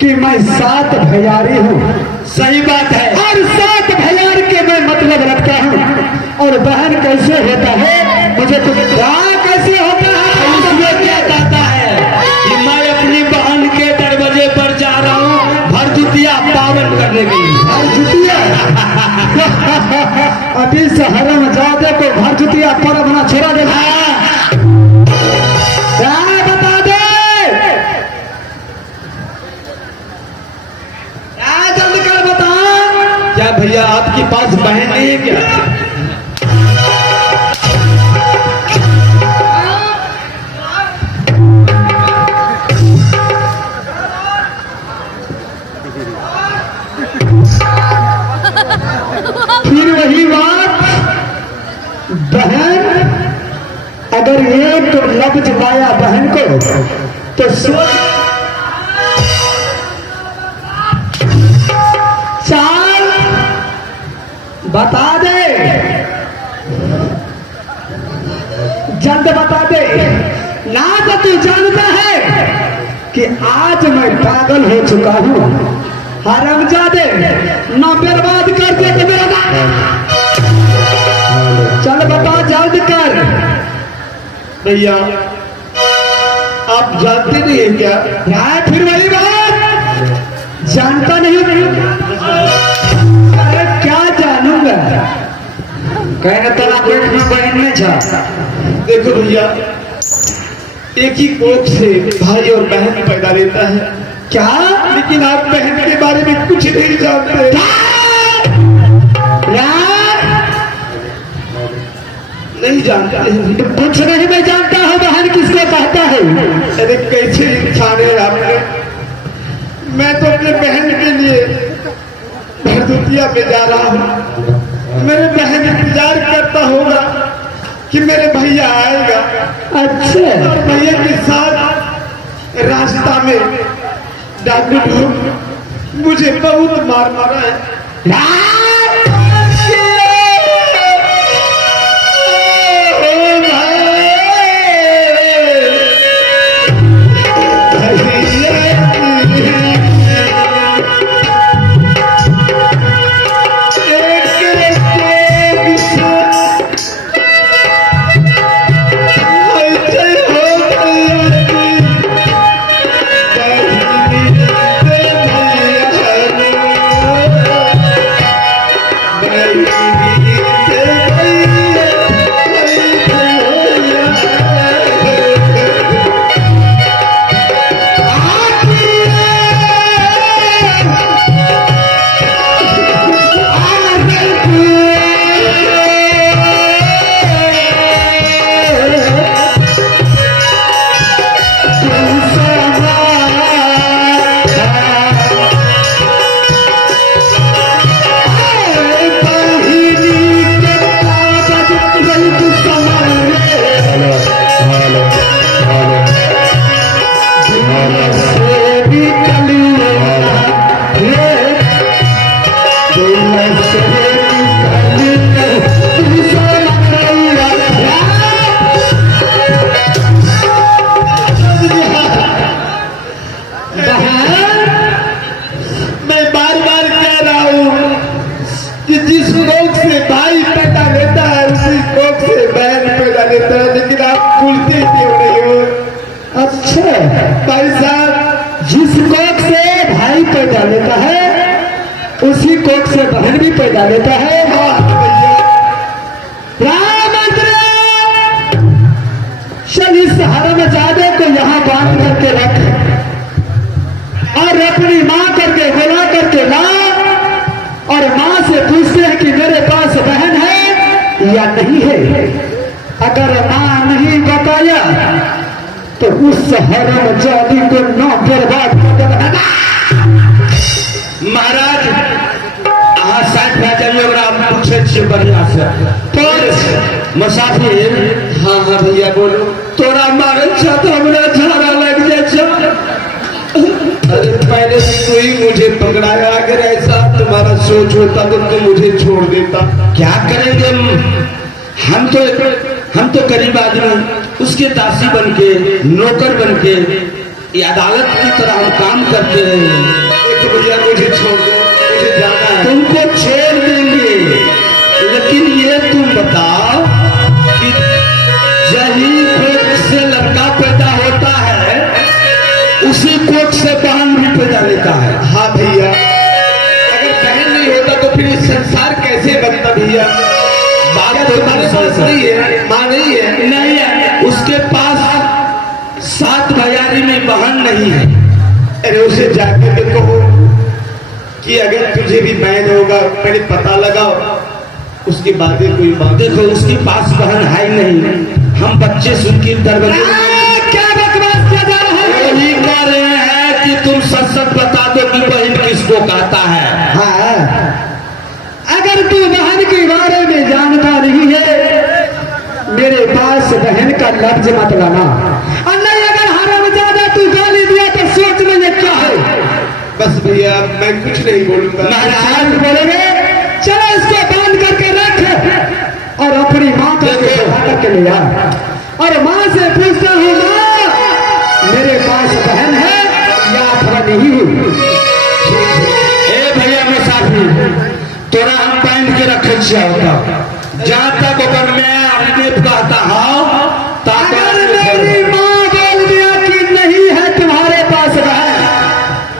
कि मैं 7 भैयारी हूँ। सही बात है। और 7 भैयार के मैं मतलब रखता हूँ। और बहन कैसे होता है मुझे तो क्या कैसे होता है। उसमें क्या कहता है कि मैं अपनी बहन के दरवाजे पर जा रहा हूँ भरदुतिया पावन करने के लिए। भरदुतिया अभी से हरम जादे को भरदुतिया पर अपना छोड़ा दे। क्या बता दे, क्या जल्द कर बता। क्या भैया आपके पास बहन नहीं है क्या? फिर वही बात, बहन अगर एक लफ्ज पाया बहन को तो सोच चाल बता दे, जल्द बता दे ना। तो तू जानता है कि आज मैं पागल हो चुका हूं। हरामजादे ना बर्बाद कर दे तो मेरा नाम। चल बता जल्द कर। भैया आप जानते नहीं है क्या? फिर वही बात, जानता नहीं। अरे क्या जानूंगा, कहने तेरा पेट में बहन में जा। देखो भैया एक ही कोख से भाई और बहन पैदा लेता है। क्या? लेकिन आप बहन के बारे में कुछ नहीं जानते। नहीं जानता है। कुछ नहीं मैं जानता हूँ बहन किसको कहता है। अरे कैसे इंसान है आपने। मैं तो अपने बहन के लिए भरदुतिया में जा रहा हूँ। मेरे बहन इंतजार करता होगा कि मेरे भैया आएगा। अच्छा, और भैया के साथ रास्ता में डाकू मुझे बहुत मार मारा है। लेकिन आप भूलते क्यों नहीं हो? अच्छा भाई साहब, जिस कोख से भाई पैदा लेता है उसी कोख से बहन भी पैदा लेता है। चल इस हरामजादे को यहाँ बांध करके रख और अपनी माँ करके बुला करके ला और माँ से पूछते हैं कि मेरे पास बहन है या नहीं है। अगर माँ नहीं बताया तो उस हरामजादी को न बर्बाद कर देना। महाराज अहाँ साइड भए जाइए और आप पूछे छियै बढ़िया से। तो मुसाफिर, हाँ हाँ भैया बोलो। तोरा मारे छा तो हमरा झाड़ा लग जाए छा। अरे पहले से कोई मुझे पकड़ाया, अगर ऐसा तुम्हारा सोच होता तो तुम मुझे छोड़ देता। क्या करेंगे हम तो गरीब आदमी, उसके दासी बन के नौकर बन के ये अदालत की तरह हम काम करते रहे। तो भैया मुझे छोड़ दो, मुझे जाना है। तुमको छोड़ देंगे, लेकिन ये तुम बताओ कि यही कोख से लड़का पैदा होता है, उसी कोख से बहन भी पैदा लेता है। हाँ भैया, अगर बहन नहीं होता तो फिर ये संसार कैसे बनता भैया? बात तो तुम्हारे पास नहीं है, माँ नहीं है? नहीं है, उसके पास 7 भैयारी में बहन नहीं है। अरे उसे जाके तो कहो कि अगर तुझे भी बहन होगा पहले पता लगाओ, उसके बाद कोई बात। देखो उसके पास बहन है ही नहीं, हम बच्चे सुनकर दरवाजे क्या बकवास किया जा रहा है? यही कह रहे हैं कि तुम सच सच बता दो कि बहन किसको कहता है। हाँ, अगर तू बहन के बारे में जानता नहीं है, मेरे पास बहन का लफ्ज मत लाना। और नहीं, अगर हरामजादा तू गाली दिया तो सोच में ये क्या है। बस भैया मैं कुछ नहीं बोलूंगा। महाराज बोलोगे, चलो इसको बांध करके रख और अपनी माँ को उठा करके ले आ। और माँ से पूछता हूँ, माँ मेरे पास बहन है या अथवा नहीं? ए भैया मुसाफिर, तोरा हम बांध के रखे होता जहाँ तक अगर मैं अपने कहता हूँ, अगर मेरी माँ बोल दिया कि नहीं है तुम्हारे पास बहन,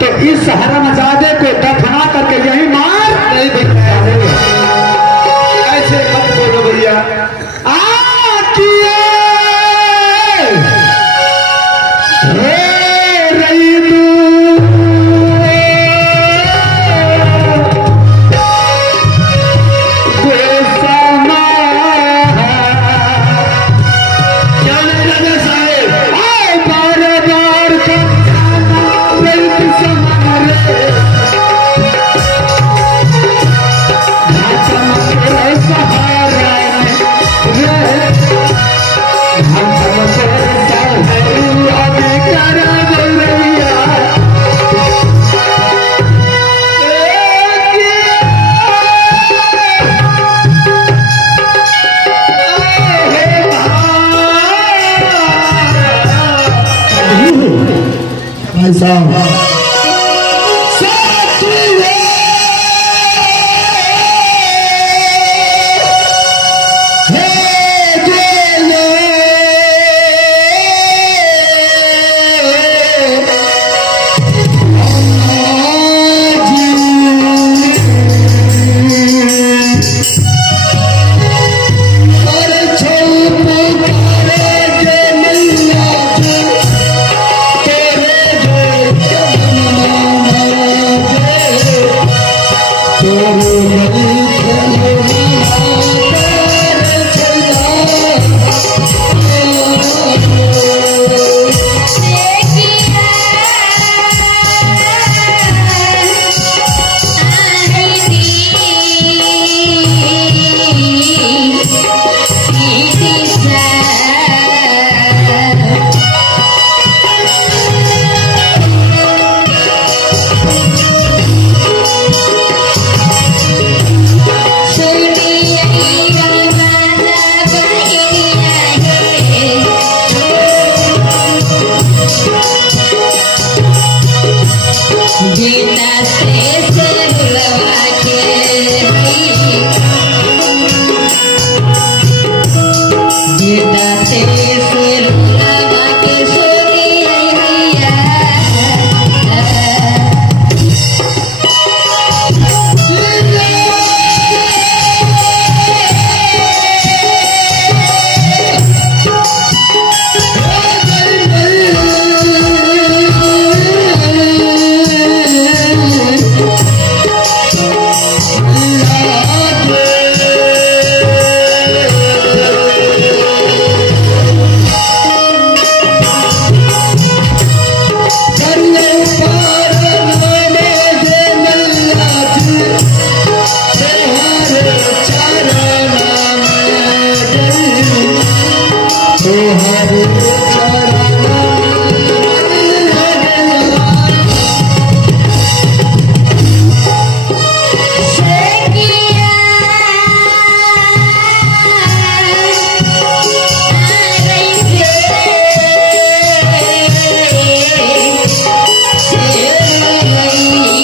तो इस हरामजादे को दफना करके यही मार। नहीं भैया, ऐसे मत बोलो भैया। भाई साहब, गीता से बुलवा के